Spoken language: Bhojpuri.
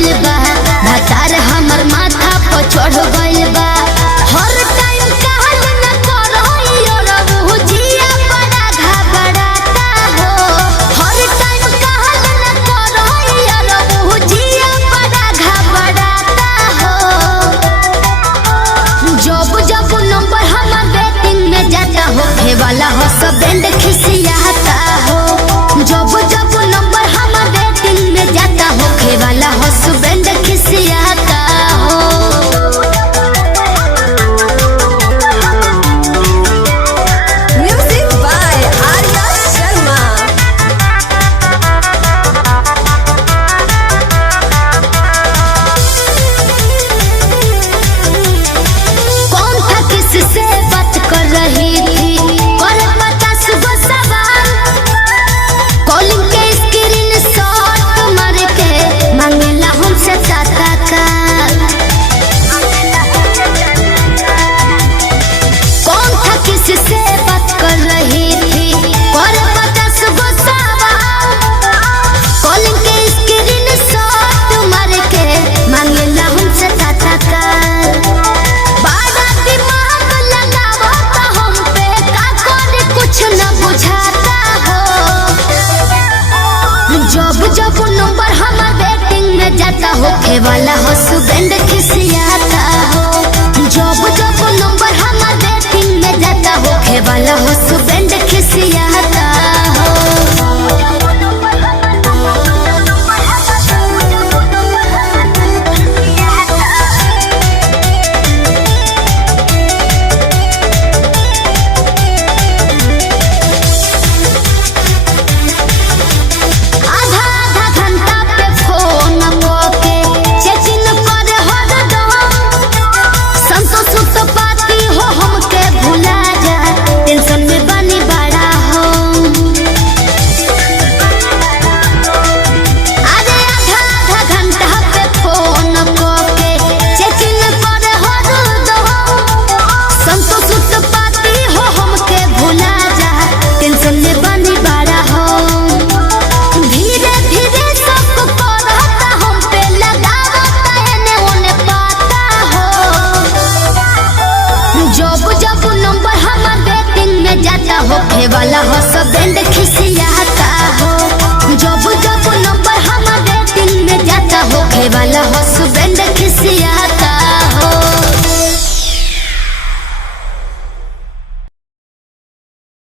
गइल बा, भतार हमर माथा पर चढ़ गइल बा। हर टाइम कहल न करइयो रहू जिया बड़ा घबराता हो। हर टाइम कहल न करइयो रहू जिया बड़ा घबराता हो। जब जब नंबर हमर वेटिंग में जाता हो हे वाला हो सब बैंड खिसियाता हो। जब जब नंबर हमर वेटिंग में जाता हो हे वाला हो सब बैंड खिसियाता हो। Music by Arya Sharma. कौन था किससे बात कर रही थी, और 50 गो सवाल। कॉलिंग के स्क्रीन शॉट मार के मांगेला हमसे टाटा का। कौन था किससे बात कर रही थी, और 50 गो सवाल। कॉलिंग के स्क्रीन शॉट मार के मांगेला हमसे टाटा का। बड़ा दिमाग लगावता हम पे, का करे कुछ न बुझाता हो। जब जब नंबर हमर वेटिंग में जाता हो हे वाला हो सुगंध खिसियाता हो। जब जब नंबर हमर वेटिंग में जाता हो हे वाला हो सुगंध खिसियाता हो। आधा आधा घंटा पे फोन करके चेकिंग करे हरदम। संतोष तो पाती हो हमके भुला जा, टेंशन में बनी बड़ा हो। अरे आधा आधा घंटा पे फोन करके चेकिंग करे हरदम। संतोष तो पाती हो हमके भुला जा, टेंशन में बनी बड़ा हो। धीरे धीरे सबको करता हम पे लगावता एने ओने पाता हो। जब जब नंबर हमर वेटिंग में जाता हो हे वाला हो